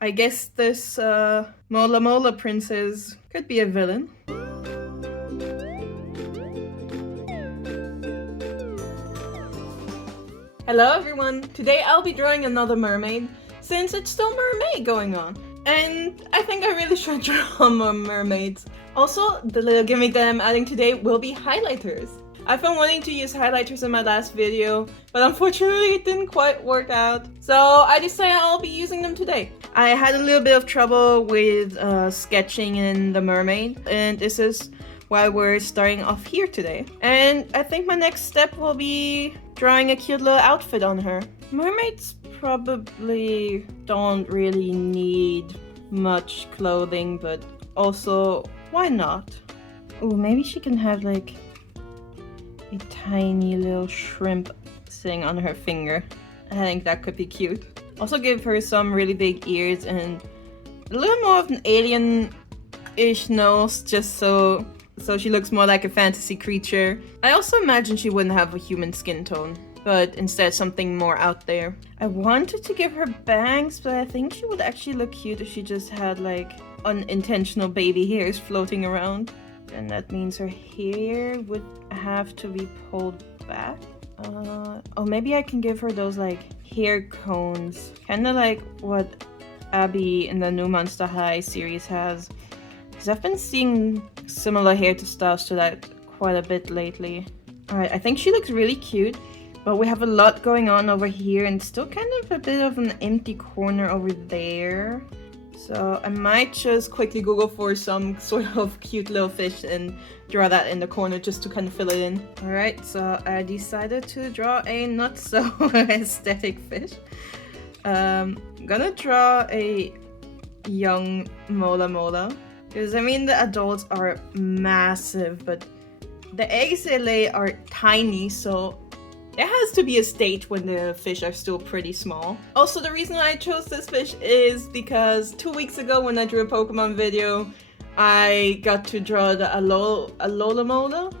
I guess this Mola Mola princess could be a villain. Hello everyone! Today I'll be drawing another mermaid, since it's still Mer May going on. And I think I really should draw more mermaids. Also, the little gimmick that I'm adding today will be highlighters. I've been wanting to use highlighters in my last video, but unfortunately it didn't quite work out. So I decided I'll be using them today. I had a little bit of trouble with sketching in the mermaid, and this is why we're starting off here today. And I think my next step will be drawing a cute little outfit on her. Mermaids probably don't really need much clothing, but also, why not? Oh, maybe she can have like a tiny little shrimp sitting on her finger. I think that could be cute. Also give her some really big ears and a little more of an alien-ish nose, just so she looks more like a fantasy creature. I also imagine she wouldn't have a human skin tone, but instead something more out there. I wanted to give her bangs, but I think she would actually look cute if she just had like unintentional baby hairs floating around. And that means her hair would have to be pulled back. Oh, maybe I can give her those like hair cones, kind of like what Abby in the new Monster High series has. Because I've been seeing similar hairstyles to that quite a bit lately. Alright, I think she looks really cute, but we have a lot going on over here and still kind of a bit of an empty corner over there. So I might just quickly Google for some sort of cute little fish and draw that in the corner just to kind of fill it in. Alright, so I decided to draw a not so aesthetic fish. I'm gonna draw a young Mola Mola. Because I mean the adults are massive, but the eggs they lay are tiny, so there has to be a stage when the fish are still pretty small. Also, the reason I chose this fish is because 2 weeks ago when I drew a Pokemon video, I got to draw the Alola Mola,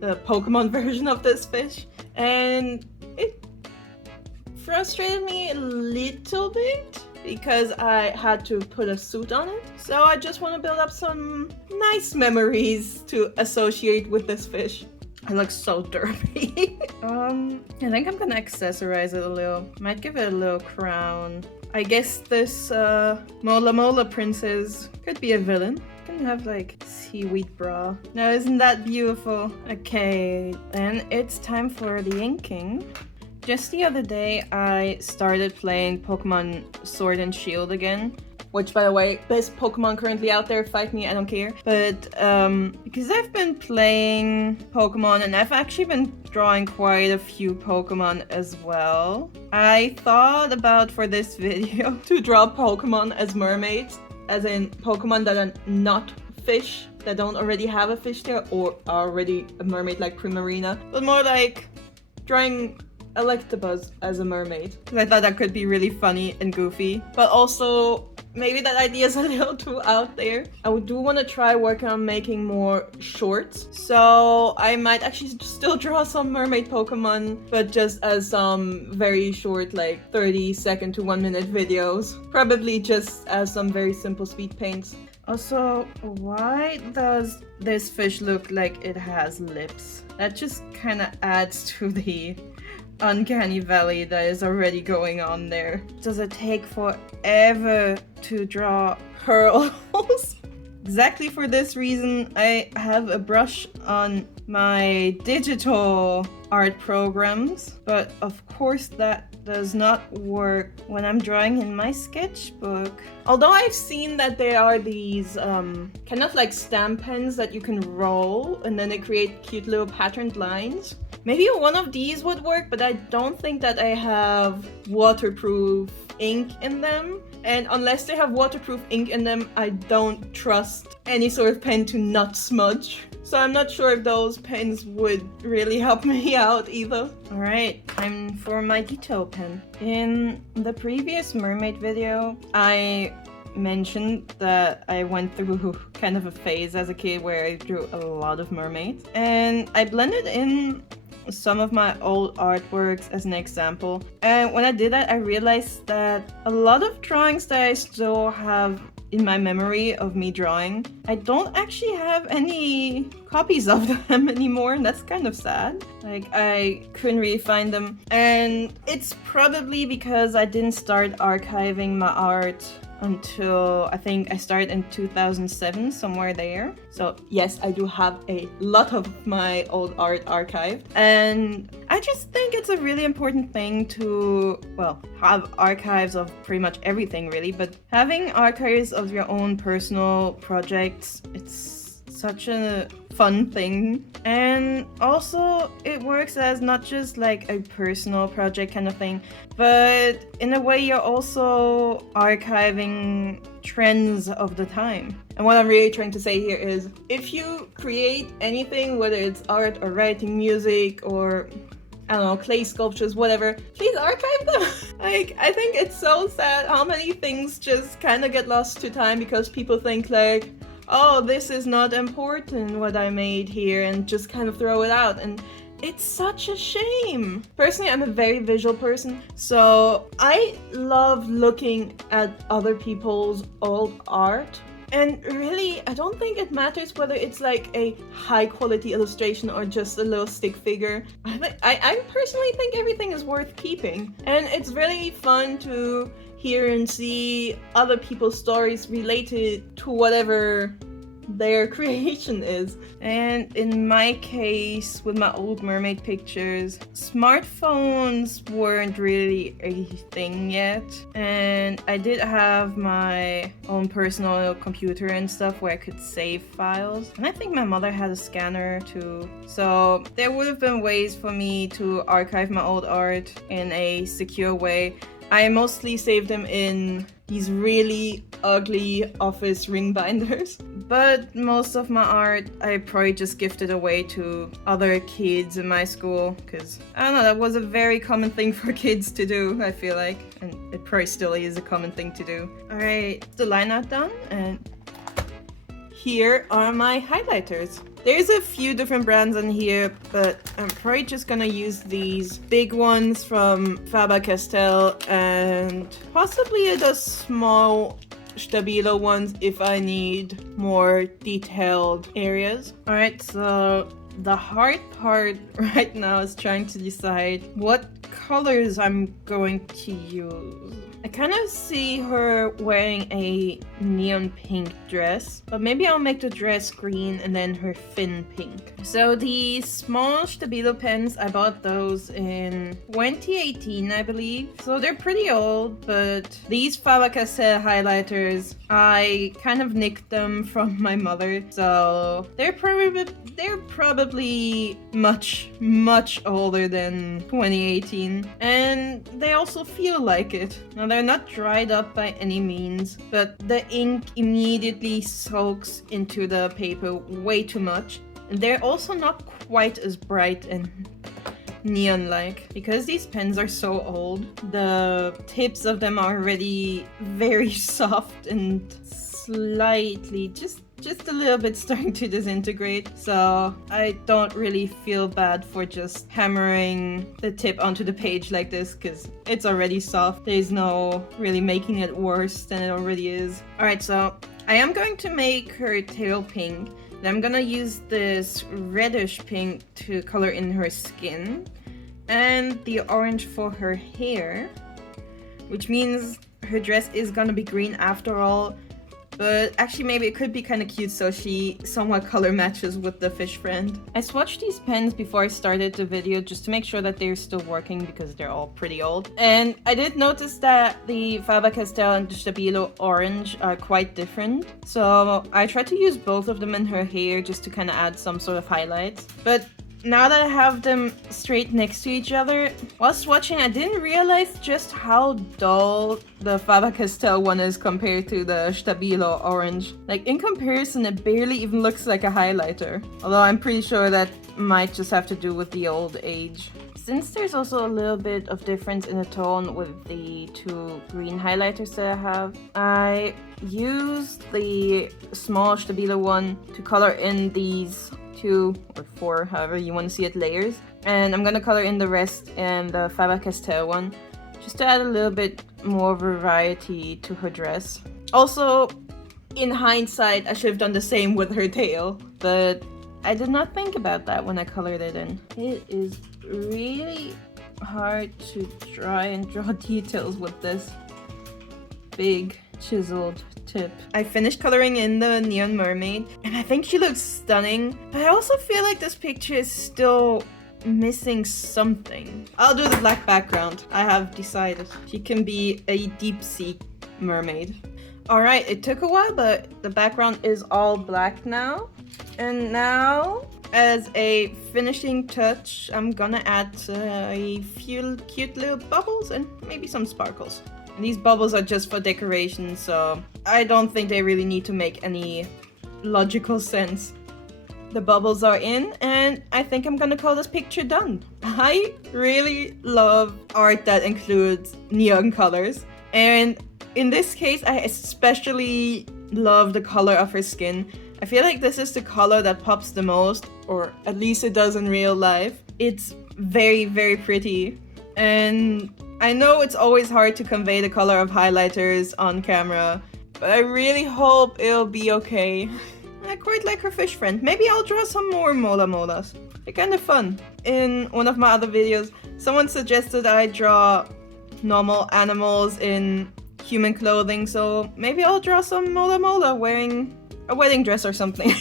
the Pokemon version of this fish, and it frustrated me a little bit because I had to put a suit on it. So I just want to build up some nice memories to associate with this fish. It looks so derpy. I think I'm gonna accessorize it a little. Might give it a little crown. I guess this Mola Mola princess could be a villain. Can have like seaweed bra. Now isn't that beautiful? Okay, then it's time for the inking. Just the other day I started playing Pokemon Sword and Shield again. Which, by the way, best Pokemon currently out there, fight me, I don't care. But because I've been playing Pokemon and I've actually been drawing quite a few Pokemon as well, I thought about for this video to draw Pokemon as mermaids, as in Pokemon that are not fish, that don't already have a fish there or are already a mermaid like Primarina, but more like drawing Electabuzz as a mermaid. I thought that could be really funny and goofy, but also maybe that idea is a little too out there. I do want to try working on making more shorts, so I might actually still draw some mermaid Pokemon, but just as some very short, like 30-second to 1-minute videos. Probably just as some very simple speed paints. Also, why does this fish look like it has lips? That just kind of adds to the uncanny valley that is already going on there. Does it take forever to draw pearls? Exactly for this reason, I have a brush on my digital art programs, but of course that does not work when I'm drawing in my sketchbook. Although I've seen that there are these kind of like stamp pens that you can roll and then they create cute little patterned lines. Maybe one of these would work, but I don't think that I have waterproof ink in them. And unless they have waterproof ink in them, I don't trust any sort of pen to not smudge. So I'm not sure if those pens would really help me out either. Alright, time for my detail pen. In the previous mermaid video, I mentioned that I went through kind of a phase as a kid where I drew a lot of mermaids. And I blended in some of my old artworks as an example. And when I did that, I realized that a lot of drawings that I still have in my memory of me drawing, I don't actually have any copies of them anymore, and that's kind of sad. Like, I couldn't really find them. And it's probably because I didn't start archiving my art until I think I started in 2007, somewhere there. So yes, I do have a lot of my old art archived, and I just think it's a really important thing to, well, have archives of pretty much everything really, but having archives of your own personal projects, it's such a fun thing. And also it works as not just like a personal project kind of thing, but in a way you're also archiving trends of the time. And what I'm really trying to say here is, if you create anything, whether it's art or writing music or I don't know, clay sculptures, whatever, please archive them. Like, I think it's so sad how many things just kind of get lost to time because people think like, oh, this is not important what I made here, and just kind of throw it out. And it's such a shame. Personally, I'm a very visual person, so I love looking at other people's old art. And really, I don't think it matters whether it's like a high quality illustration or just a little stick figure. I personally think everything is worth keeping. And it's really fun to hear and see other people's stories related to whatever their creation is. And in my case, with my old mermaid pictures, smartphones weren't really a thing yet, and I did have my own personal computer and stuff where I could save files, and I think my mother had a scanner too, so there would have been ways for me to archive my old art in a secure way. I mostly saved them in these really ugly office ring binders. But most of my art I probably just gifted away to other kids in my school, because I don't know, that was a very common thing for kids to do, I feel like. And it probably still is a common thing to do. Alright, the line art done, and here are my highlighters. There's a few different brands in here, but I'm probably just gonna use these big ones from Faber-Castell and possibly the small Stabilo ones if I need more detailed areas. Alright, so the hard part right now is trying to decide what colors I'm going to use. I kind of see her wearing a neon pink dress, but maybe I'll make the dress green and then her fin pink. So the small Stabilo pens, I bought those in 2018, I believe. So they're pretty old, but these Faber-Castell highlighters, I kind of nicked them from my mother. So they're probably much older than 2018. And they also feel like it. Now, they're not dried up by any means, but the ink immediately soaks into the paper way too much. And they're also not quite as bright and neon-like. Because these pens are so old, the tips of them are already very soft and slightly, just a little bit starting to disintegrate, so I don't really feel bad for just hammering the tip onto the page like this, because it's already soft. There's no really making it worse than it already is. Alright, so I am going to make her tail pink, and I'm gonna use this reddish pink to color in her skin, and the orange for her hair, which means her dress is gonna be green after all. But actually maybe it could be kind of cute so she somewhat color matches with the fish friend. I swatched these pens before I started the video just to make sure that they're still working because they're all pretty old. And I did notice that the Faber-Castell and the Stabilo orange are quite different. So I tried to use both of them in her hair just to kind of add some sort of highlights. But now that I have them straight next to each other, while swatching I didn't realize just how dull the Faber-Castell one is compared to the Stabilo orange. Like, in comparison, it barely even looks like a highlighter. Although I'm pretty sure that might just have to do with the old age. Since there's also a little bit of difference in the tone with the two green highlighters that I have, I used the small Stabilo one to color in these 2 or 4, however you want to see it, layers. And I'm gonna color in the rest in the Faber-Castell one, just to add a little bit more variety to her dress. Also, in hindsight, I should have done the same with her tail, but I did not think about that when I colored it in. It is really hard to try and draw details with this big chiseled tip. I finished coloring in the Neon Mermaid, and I think she looks stunning, but I also feel like this picture is still missing something. I'll do the black background. I have decided. She can be a deep sea mermaid. Alright, it took a while, but the background is all black now. And now, as a finishing touch, I'm gonna add a few cute little bubbles and maybe some sparkles. And these bubbles are just for decoration, so I don't think they really need to make any logical sense. The bubbles are in, and I think I'm gonna call this picture done. I really love art that includes neon colors, and in this case, I especially love the color of her skin. I feel like this is the color that pops the most, or at least it does in real life. It's very, very pretty, and I know it's always hard to convey the color of highlighters on camera, but I really hope it'll be okay. I quite like her fish friend. Maybe I'll draw some more mola molas. They're kind of fun. In one of my other videos, someone suggested I draw normal animals in human clothing, so maybe I'll draw some mola mola wearing a wedding dress or something.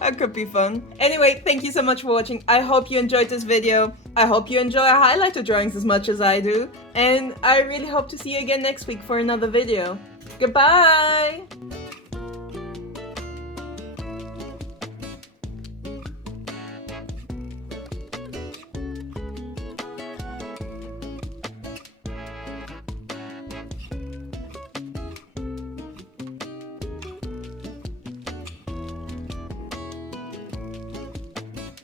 That could be fun. Anyway, thank you so much for watching. I hope you enjoyed this video. I hope you enjoy our highlighter drawings as much as I do. And I really hope to see you again next week for another video. Goodbye!